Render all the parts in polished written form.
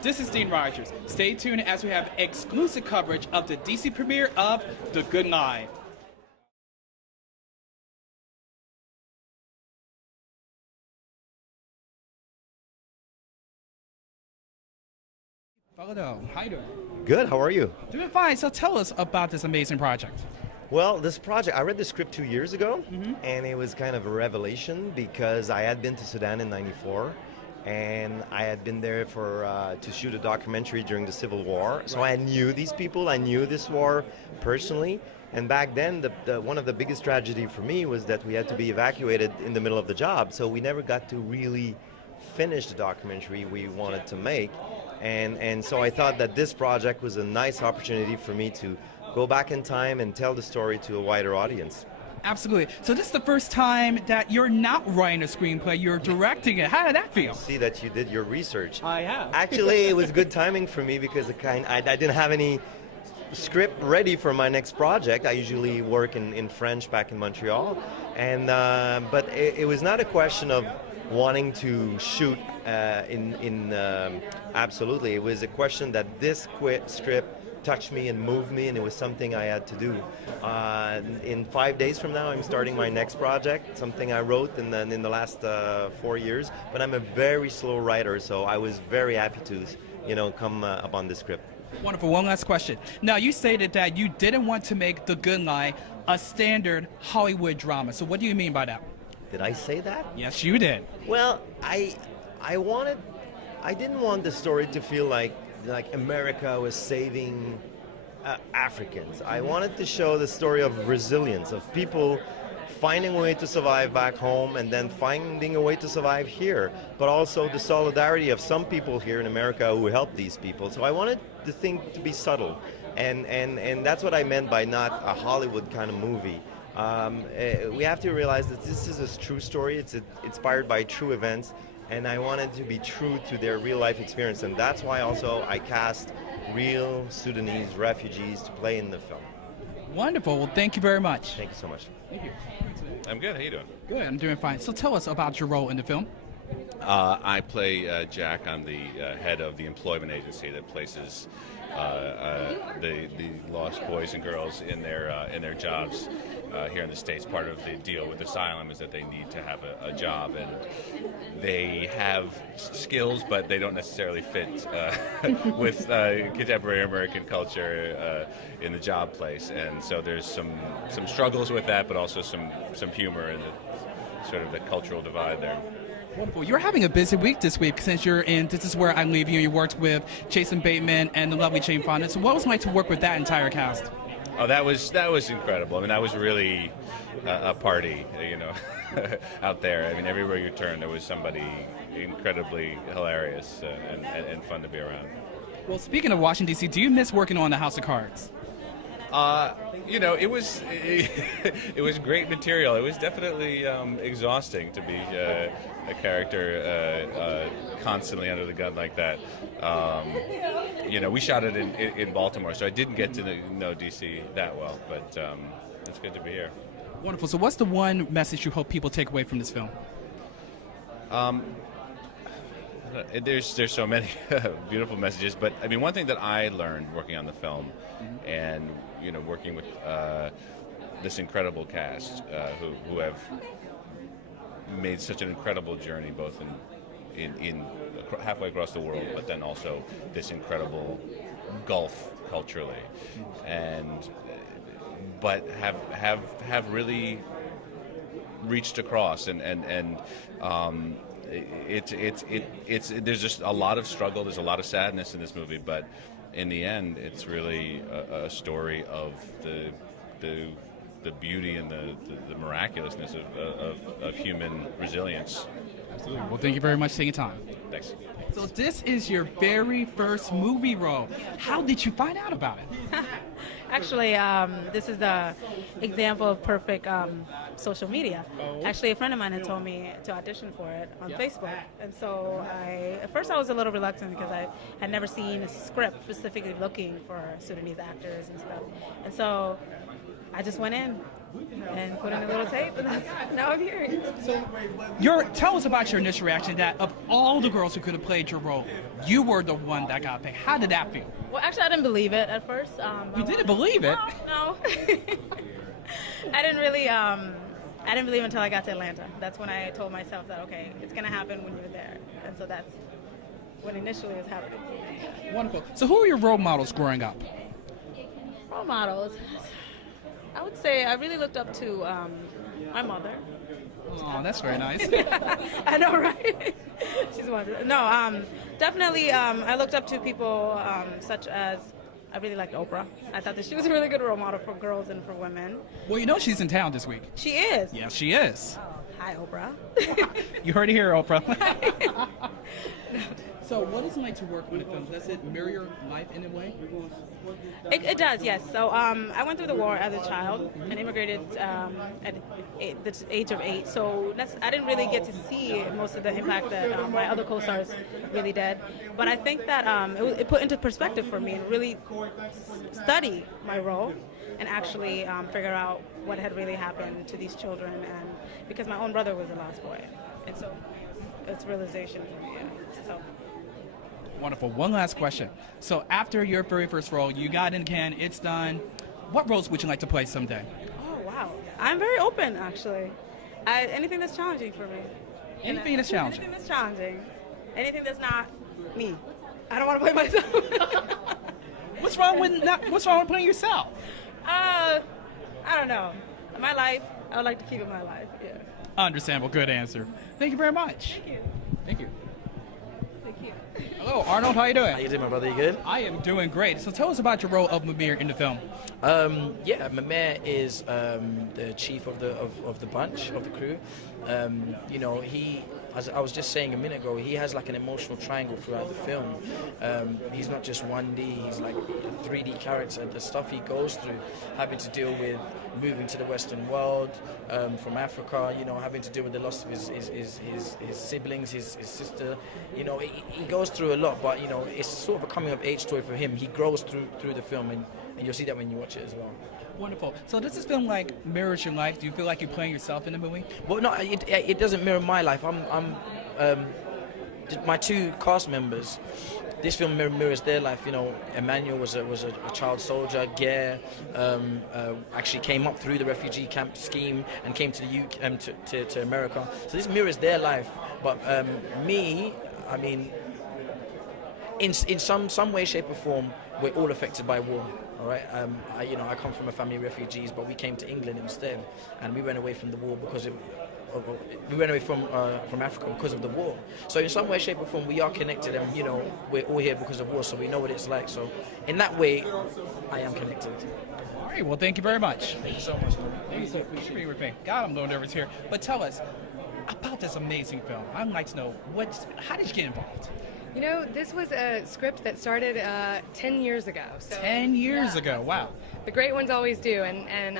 This is Dean Rogers. Stay tuned as we have exclusive coverage of the DC premiere of The Good Life. Hello, how you doing? Good, how are you? Doing fine. So tell us about this amazing project. Well, this project, I read the script 2 years ago, and it was kind of a revelation because I had been to Sudan in '94, and I had been there to shoot a documentary during the Civil War. So I knew these people, I knew this war personally, and back then, one of the biggest tragedy for me was that we had to be evacuated in the middle of the job, so we never got to really finish the documentary we wanted to make. And so I thought that this project was a nice opportunity for me to go back in time and tell the story to a wider audience. Absolutely. So this is the first time that you're not writing a screenplay, you're directing it. How did that feel? See that you did your research. I have. Actually, it was good timing for me because I didn't have any script ready for my next project. I usually work in French back in Montreal, and but it was not a question of wanting to shoot absolutely. It was a question that this script touched me and moved me, and it was something I had to do. In 5 days from now, I'm starting my next project, something I wrote in the last 4 years. But I'm a very slow writer, so I was very happy to, come upon this script. Wonderful. One last question. Now, you stated that you didn't want to make The Good Life a standard Hollywood drama. So what do you mean by that? Did I say that? Yes, you did. Well, I didn't want the story to feel like America was saving Africans. I wanted to show the story of resilience, of people finding a way to survive back home and then finding a way to survive here, but also the solidarity of some people here in America who help these people. So I wanted the thing to be subtle, and that's what I meant by not a Hollywood kind of movie. We have to realize that this is a true story. It's inspired by true events, and I wanted to be true to their real life experience, and that's why also I cast real Sudanese refugees to play in the film. Wonderful. Well, thank you very much. Thank you so much. Thank you. I'm good. How you doing? Good. I'm doing fine. So tell us about your role in the film. I play Jack. I'm the head of the employment agency that places the lost boys and girls in their jobs here in the States. Part of the deal with asylum is that they need to have a job, and they have skills, but they don't necessarily fit with contemporary American culture in the job place. And so there's some struggles with that, but also some humor in the sort of the cultural divide there. Wonderful. You're having a busy week this week since you're in This Is Where I Leave You. You worked with Jason Bateman and the lovely Jane Fonda. So what was it like to work with that entire cast? Oh, that was incredible. I mean, that was really a party, out there. I mean, everywhere you turn, there was somebody incredibly hilarious and fun to be around. Well, speaking of Washington, D.C., do you miss working on The House of Cards? It was great material. It was definitely exhausting to be a character constantly under the gun like that. We shot it in Baltimore, so I didn't get to know DC that well, but it's good to be here. Wonderful. So what's the one message you hope people take away from this film? There's so many beautiful messages, but I mean, one thing that I learned working on the film, and working with this incredible cast who have made such an incredible journey, both in halfway across the world, but then also this incredible gulf culturally, but have really reached across and there's just a lot of struggle. There's a lot of sadness in this movie, but in the end, it's really a story of the beauty and the miraculousness of human resilience. Absolutely. Well, thank you very much for taking time. Thanks. So this is your very first movie role. How did you find out about it? Actually, this is the example of perfect social media. Actually, a friend of mine had told me to audition for it on Facebook. And so at first I was a little reluctant because I had never seen a script specifically looking for Sudanese actors and stuff. And so I just went in and put in a little tape, and now I'm here. Tell us about your initial reaction that of all the girls who could have played your role, you were the one that got picked. How did that feel? Well, actually, I didn't believe it at first. You didn't believe it? No. I didn't really. I didn't believe until I got to Atlanta. That's when I told myself that, okay, it's going to happen when you're there. And so that's when initially it was happening for me. Wonderful. So who were your role models growing up? Role models. I would say I really looked up to my mother. Oh, that's very nice. I know, right? She's wonderful. No, definitely I looked up to people such as, I really liked Oprah. I thought that she was a really good role model for girls and for women. Well, you know she's in town this week. She is? Yes, she is. Oh, hi, Oprah. You heard it here, Oprah. So what is it like to work on a film? Does it mirror your life in a way? It does, yes. So I went through the war as a child and immigrated at the age of 8. So I didn't really get to see most of the impact that my other co-stars really did. But I think that it put into perspective for me and really study my role and actually figure out what had really happened to these children. And because my own brother was a lost boy. And so it's realization for me. Yeah. So. Wonderful. One last question. So after your very first role, you got in Cannes, it's done. What roles would you like to play someday? Oh, wow. I'm very open, actually. Anything that's challenging for me. Anything that's challenging? Anything that's challenging. Anything that's not me. I don't want to play myself. What's wrong with playing yourself? I don't know. My life, I would like to keep it my life, yeah. Understandable. Good answer. Thank you very much. Thank you. Thank you. Thank you. Hello, Arnold. How you doing? How you doing, my brother? You good? I am doing great. So tell us about your role of Mimir in the film. Mimir is the chief of the bunch, of the crew. You know, he, as I was just saying a minute ago, he has like an emotional triangle throughout the film. He's not just 1D, he's like a 3D character. The stuff he goes through, having to deal with moving to the Western world, from Africa, you know, having to deal with the loss of his siblings, his sister. You know, he goes through a lot, but, you know, it's sort of a coming-of-age story for him. He grows through the film, and you'll see that when you watch it as well. Wonderful. So does this film like mirrors your life? Do you feel like you're playing yourself in the movie? Well, no, it doesn't mirror my life. My two cast members. This film mirrors their life. You know, Emmanuel was a child soldier. Gare actually came up through the refugee camp scheme and came to the UK, to America. So this mirrors their life. But me, I mean, in some way, shape, or form, we're all affected by war. All right. I come from a family of refugees, but we came to England instead, and we ran away from the war because we ran away from Africa because of the war. So in some way, shape, or form, we are connected, and you know, we're all here because of war. So we know what it's like. So in that way, I am connected. All right. Well, thank you very much. Thank you so much. Thank you so much. God, I'm a little nervous here. But tell us about this amazing film. I'd like to know how did you get involved? You know, this was a script that started 10 years ago. So, 10 years ago, wow. The great ones always do, and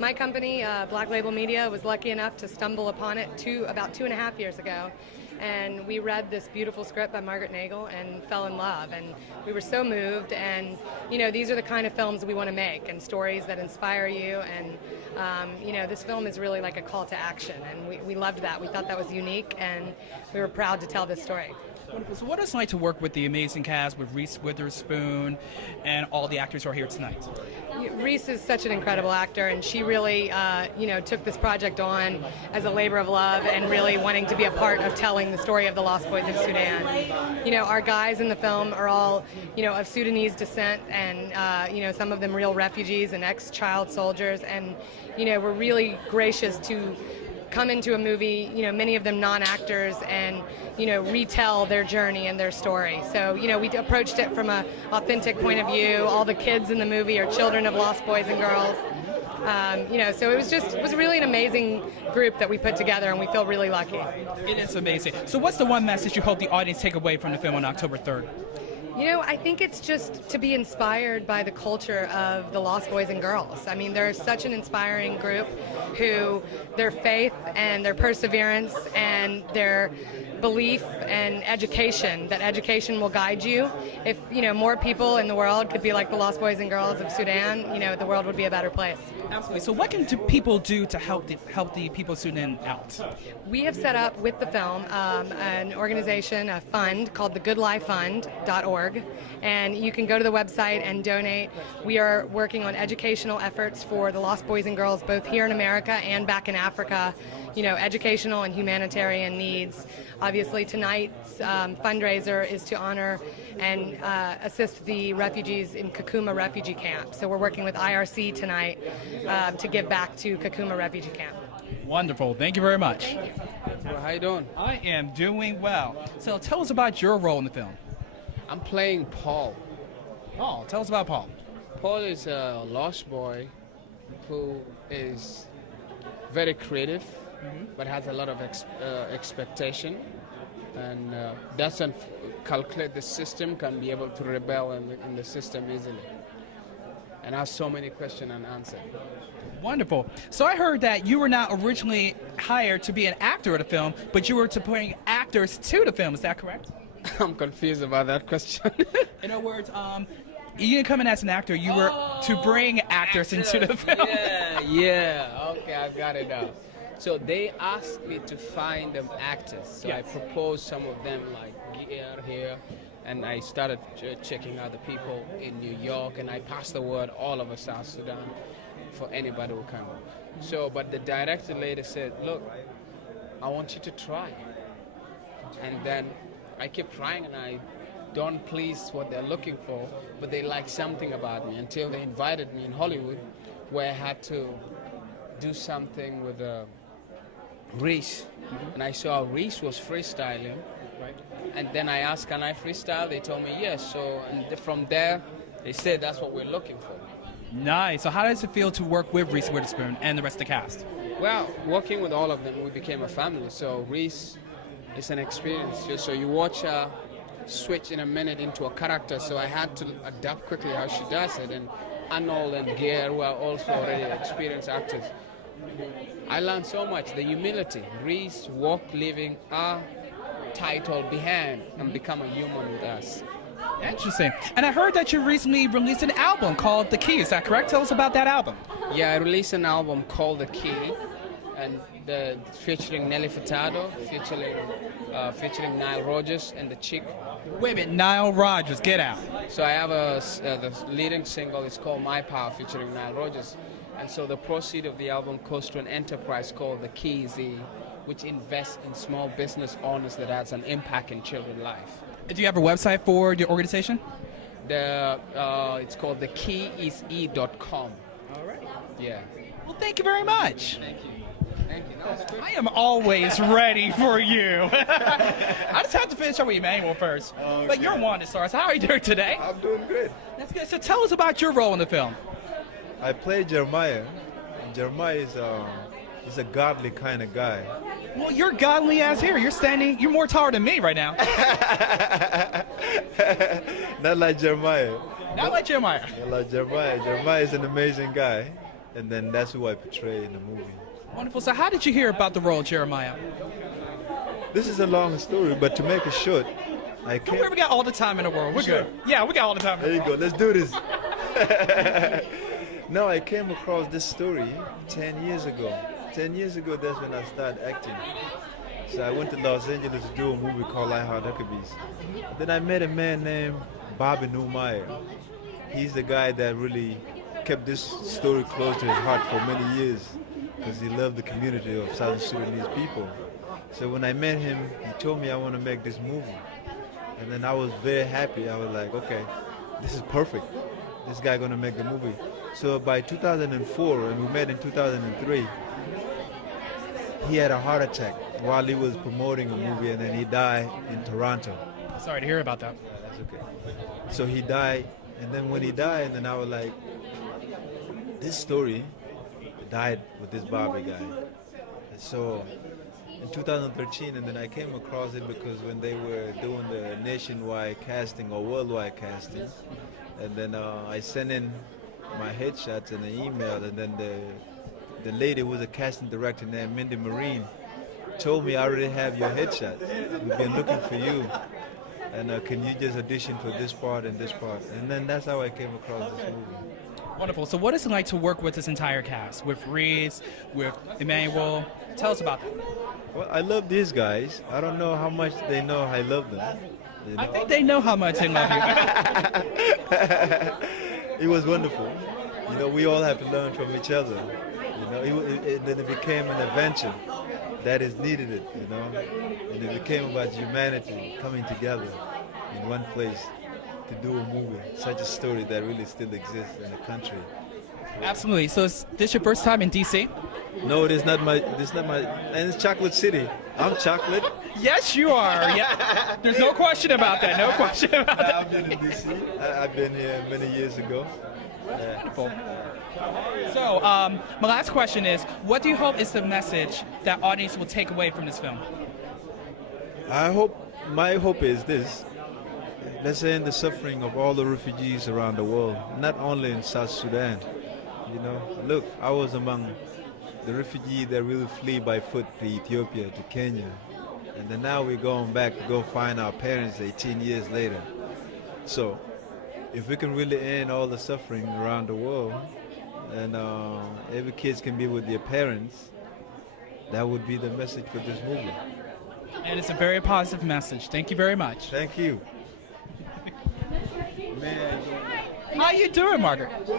my company, Black Label Media, was lucky enough to stumble upon it about 2.5 years ago. And we read this beautiful script by Margaret Nagel and fell in love. And we were so moved. And, you know, these are the kind of films we want to make, and stories that inspire you. And, you know, this film is really like a call to action. And we loved that. We thought that was unique, and we were proud to tell this story. Wonderful. So what is it like to work with the amazing cast, with Reese Witherspoon and all the actors who are here tonight? Reese is such an incredible actor, and she really, took this project on as a labor of love and really wanting to be a part of telling the story of the Lost Boys of Sudan. You know, our guys in the film are all, you know, of Sudanese descent, and, some of them real refugees and ex-child soldiers, and, you know, we're really gracious to come into a movie, you know, many of them non-actors, and, you know, retell their journey and their story. So, you know, we approached it from an authentic point of view. All the kids in the movie are children of lost boys and girls. So it was really an amazing group that we put together, and we feel really lucky. It is amazing. So what's the one message you hope the audience take away from the film on October 3rd? You know, I think it's just to be inspired by the culture of the Lost Boys and Girls. I mean, they're such an inspiring group who their faith and their perseverance and their belief and education, that education will guide you. If, you know, more people in the world could be like the Lost Boys and Girls of Sudan, you know, the world would be a better place. Absolutely. So what can people do to help the people of Sudan out? We have set up with the film an organization, a fund called the goodlifefund.org, and you can go to the website and donate. We are working on educational efforts for the lost boys and girls both here in America and back in Africa, you know, educational and humanitarian needs. Obviously tonight's fundraiser is to honor and assist the refugees in Kakuma refugee camp. So we're working with IRC tonight to give back to Kakuma refugee camp. Wonderful. Thank you very much. Well, how you doing? I am doing well. So tell us about your role in the film. I'm playing Paul. Paul, tell us about Paul. Paul is a lost boy who is very creative, but has a lot of expectation, and doesn't calculate the system, can be able to rebel in the system easily, and has so many questions unanswered. Wonderful. So I heard that you were not originally hired to be an actor of the film, but you were to bring actors to the film. Is that correct? I'm confused about that question. In other words, you didn't come in as an actor. You were to bring actors into the film. Yeah. Okay, I've got it now. So they asked me to find them actors. So I proposed some of them, like here, and I started checking out the people in New York, and I passed the word all over South Sudan for anybody who come. So, but the director later said, look, I want you to try. And then I kept trying, and I don't please what they're looking for, but they like something about me until they invited me in Hollywood, where I had to do something with Reese. And I saw Reese was freestyling. Right. And then I asked, can I freestyle? They told me yes. So, and from there, they said that's what we're looking for. Nice. So how does it feel to work with Reese Witherspoon and the rest of the cast? Well, working with all of them, we became a family. So Reese is an experience. So you watch her switch in a minute into a character. So I had to adapt quickly how she does it. And Arnold and Gear, who are also already experienced actors. I learned so much. The humility. Reese walk leaving our title behind and become a human with us. Interesting. And I heard that you recently released an album called The Key. Is that correct? Tell us about that album. Yeah, I released an album called The Key, and featuring Nelly Furtado, featuring Nile Rogers and the Chick. Wait a minute, Nile Rogers, get out. So I have the leading single is called My Power, featuring Nile Rogers. And so the proceeds of the album goes to an enterprise called The Key Z, which invests in small business owners that has an impact in children's life. Do you have a website for your organization? It's called thekeyise.com. All right. Yeah. Well, thank you very much. Thank you. Thank you. No, it's good. I am always ready for you. I just have to finish up with Emmanuel first. Okay. But you're one of the stars. How are you doing today? I'm doing good. That's good. So tell us about your role in the film. I play Jeremiah. Jeremiah is a godly kind of guy. Well, you're godly as here. You're more taller than me right now. Not like Jeremiah. Not like Jeremiah. Not like Jeremiah. Jeremiah is an amazing guy, and then that's who I portray in the movie. Wonderful. So how did you hear about the role of Jeremiah? This is a long story, but to make it short, I Don't came... worry, we got all the time in the world. We're good. Yeah, we got all the time in the There you world. go. Let's do this. No, I came across this story 10 years ago. 10 years ago, that's when I started acting. So I went to Los Angeles to do a movie called I Heart Huckabees. Then I met a man named Bobby Newmeyer. He's the guy that really kept this story close to his heart for many years because he loved the community of Southern Sudanese people. So when I met him, he told me I want to make this movie. And then I was very happy. I was like, okay, this is perfect. This guy gonna make the movie. So by 2004, and we met in 2003, he had a heart attack while he was promoting a movie, and then he died in Toronto. Sorry to hear about that. That's okay. So he died, and then when he died, and then I was like, this story died with this Bobby guy. And so in 2013, and then I came across it because when they were doing the nationwide casting or worldwide casting, and then I sent in my headshots and an email, and then the lady who was a casting director named Mindy Marine told me, I already have your headshots. We've been looking for you. And can you just audition for this part and this part? And then that's how I came across this movie. Wonderful. So what is it like to work with this entire cast, with Reese, with Emmanuel? Tell us about that. Well, I love these guys. I don't know how much they know I love them. You know? I think they know how much they love you. It was wonderful. You know, we all have to learn from each other. You know, then it became an adventure that is needed it, you know. And it became about humanity coming together in one place to do a movie, such a story that really still exists in the country. Absolutely. So is this your first time in D.C.? No, this is not my, and it's Chocolate City. I'm chocolate. Yes, you are. Yeah. There's no question about that. No question about that. I've been in D.C. I've been here many years ago. Wonderful. So, my last question is, what do you hope is the message that audience will take away from this film? My hope is this. Let's end the suffering of all the refugees around the world, not only in South Sudan. You know, look, I was among the refugees that really flee by foot to Ethiopia, to Kenya. And then now we're going back to go find our parents 18 years later. So, if we can really end all the suffering around the world, and every kids can be with their parents, that would be the message for this movie. And it's a very positive message. Thank you very much. Thank you. Man. How you doing, Margaret? So,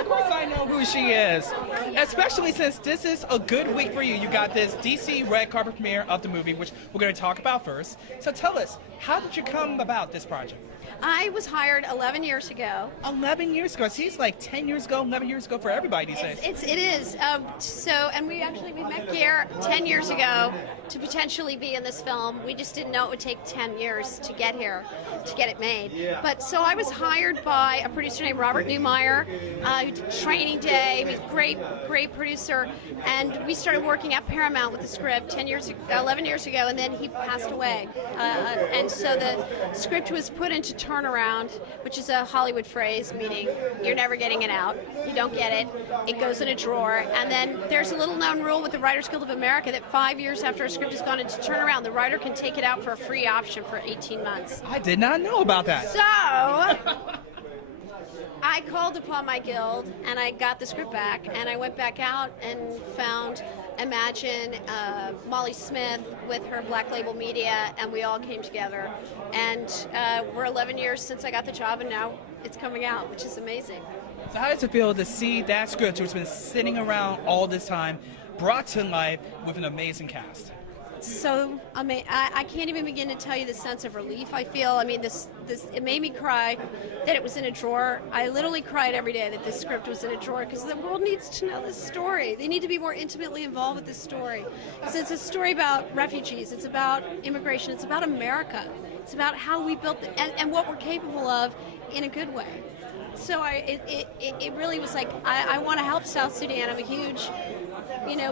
of course I know who she is, especially since this is a good week for you. You got this DC red carpet premiere of the movie, which we're going to talk about first. So tell us, how did you come about this project? I was hired 11 years ago. 11 years ago. See, it's like 10 years ago, 11 years ago for everybody these days. It is. And we met here 10 years ago to potentially be in this film. We just didn't know it would take 10 years to get here, to get it made. But so I was hired by a producer named Robert Newmeyer, who did Training Day. He's a great producer. And we started working at Paramount with the script 11 years ago, and then he passed away. And so the script was put into turnaround, which is a Hollywood phrase, meaning you're never getting it out. You don't get it. It goes in a drawer. And then there's a little known rule with the Writers Guild of America that 5 years after a script has gone into turnaround, the writer can take it out for a free option for 18 months. I did not know about that. So I called upon my guild and I got the script back, and I went back out and found Imagine, Molly Smith with her Black Label Media, and we all came together. And we're 11 years since I got the job, and now it's coming out, which is amazing. So how does it feel to see that script, which has been sitting around all this time, brought to life with an amazing cast? So, I mean, I can't even begin to tell you the sense of relief I feel. I mean, it made me cry that it was in a drawer. I literally cried every day that this script was in a drawer, because the world needs to know this story. They need to be more intimately involved with this story. Because it's a story about refugees. It's about immigration. It's about America. It's about how we built it and what we're capable of in a good way. So it really was like, I want to help South Sudan. I'm a huge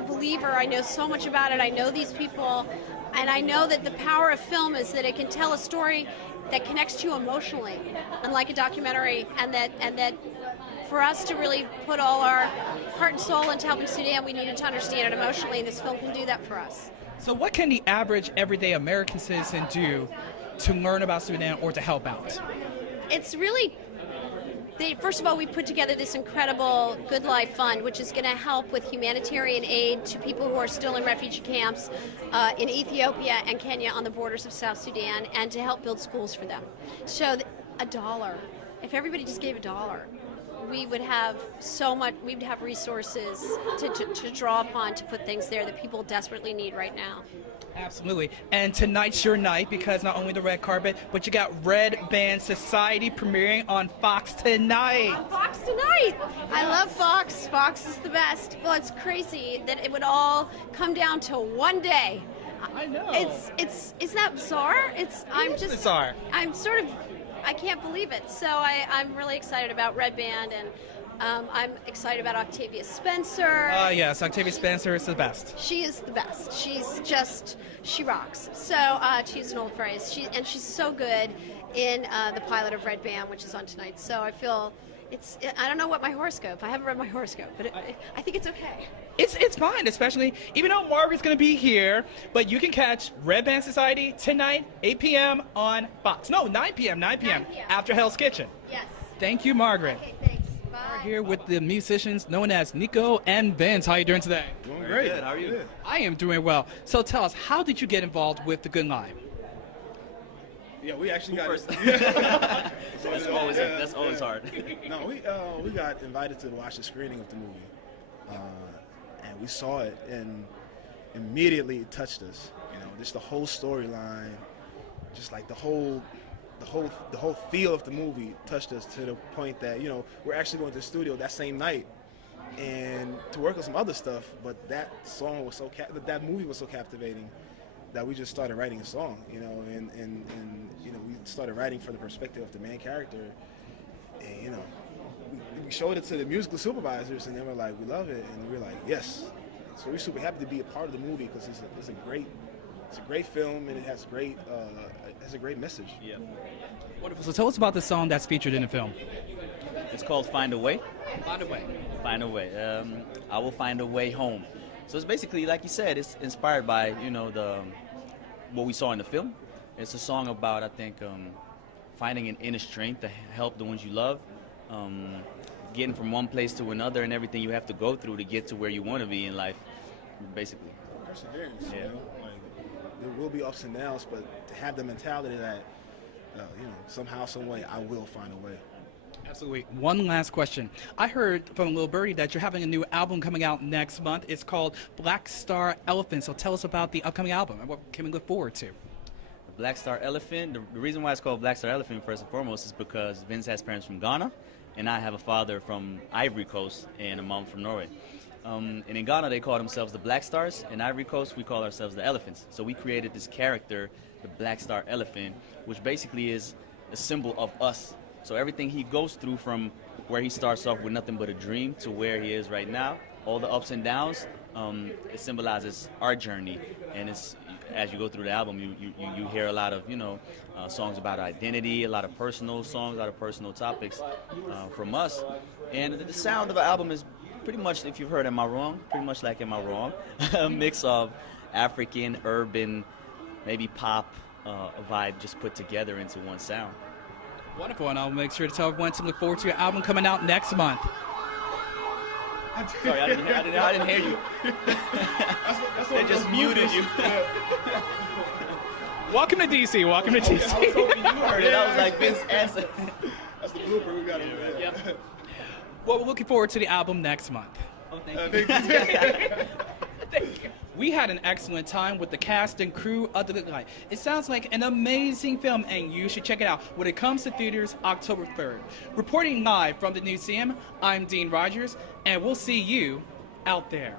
believer. I know so much about it. I know these people, and I know that the power of film is that it can tell a story that connects to you emotionally, unlike a documentary, and that for us to really put all our heart and soul into helping Sudan, we needed to understand it emotionally, and this film can do that for us. So what can the average everyday American citizen do to learn about Sudan or to help out? It's really... First of all, we put together this incredible Good Life Fund, which is going to help with humanitarian aid to people who are still in refugee camps in Ethiopia and Kenya on the borders of South Sudan, and to help build schools for them. So $1, if everybody just gave $1, we would have so much, we would have resources to draw upon to put things there that people desperately need right now. Absolutely. And tonight's your night, because not only the red carpet, but you got Red Band Society premiering on Fox tonight. On Fox tonight! I love Fox. Fox is the best. Well, it's crazy that it would all come down to one day. I know. Isn't that bizarre? I'm just bizarre. I can't believe it. So I'm really excited about Red Band, and I'm excited about Octavia Spencer. Yes, Octavia Spencer is the best. She is the best. She rocks. So, to use an old phrase, she's so good in the pilot of Red Band, which is on tonight. So I feel I don't know what my horoscope. I haven't read my horoscope, but I think it's okay. It's fine, especially even though Margaret's going to be here, but you can catch Red Band Society tonight, 8 p.m. on Fox. No, 9 p.m. 9 p.m. after Hell's Kitchen. Yes. Thank you, Margaret. Okay, thanks. Bye. We're here with the musicians known as Nicole and Benson. How are you doing today? Doing great. Good. How are you? I am doing well. So tell us, how did you get involved with The Good Life? Yeah, we actually got first? That's always hard. No, we got invited to watch the screening of the movie, and we saw it, and immediately it touched us. You know, just the whole storyline, just like the whole feel of the movie touched us to the point that, you know, we're actually going to the studio that same night and to work on some other stuff. But that song was that movie was so captivating that we just started writing a song, you know, and you know, we started writing from the perspective of the main character, and you know, we showed it to the musical supervisors, and they were like, we love it, and we were like, yes. So we're super happy to be a part of the movie because it's a great film, and it has a great message. Yeah. Wonderful. So tell us about the song that's featured in the film. It's called Find a Way. Find a Way. Find a Way. I will find a way home. So it's basically, like you said, it's inspired by, you know, what we saw in the film. It's a song about, I think, finding an inner strength to help the ones you love, getting from one place to another, and everything you have to go through to get to where you want to be in life, basically. Perseverance. Yeah. You know, like, there will be ups and downs, but to have the mentality that, you know, somehow, some way, I will find a way. Absolutely. One last question. I heard from Lil Birdie that you're having a new album coming out next month. It's called Black Star Elephant. So tell us about the upcoming album and what can we look forward to? The Black Star Elephant, the reason why it's called Black Star Elephant, first and foremost, is because Vince has parents from Ghana, and I have a father from Ivory Coast and a mom from Norway. And in Ghana, they call themselves the Black Stars. In Ivory Coast, we call ourselves the Elephants. So we created this character, the Black Star Elephant, which basically is a symbol of us. So everything he goes through, from where he starts off with nothing but a dream to where he is right now, all the ups and downs, it symbolizes our journey. And it's, as you go through the album, you hear a lot of, you know, songs about identity, a lot of personal songs, a lot of personal topics from us. And the sound of the album is pretty much, if you've heard Am I Wrong, pretty much like Am I Wrong? A mix of African, urban, maybe pop vibe just put together into one sound. Wonderful, and I'll make sure to tell everyone to look forward to your album coming out next month. Sorry, I didn't hear you. They just muted you. Welcome to DC. Welcome to DC. I was hoping you heard it. I was like, Vince answer. That's the blooper we got over there. Yep. Well, we're looking forward to the album next month. Oh, thank you. Thank you. We had an excellent time with the cast and crew of The Good Life. It sounds like an amazing film, and you should check it out when it comes to theaters October 3rd. Reporting live from the Newseum, I'm Dean Rogers, and we'll see you out there.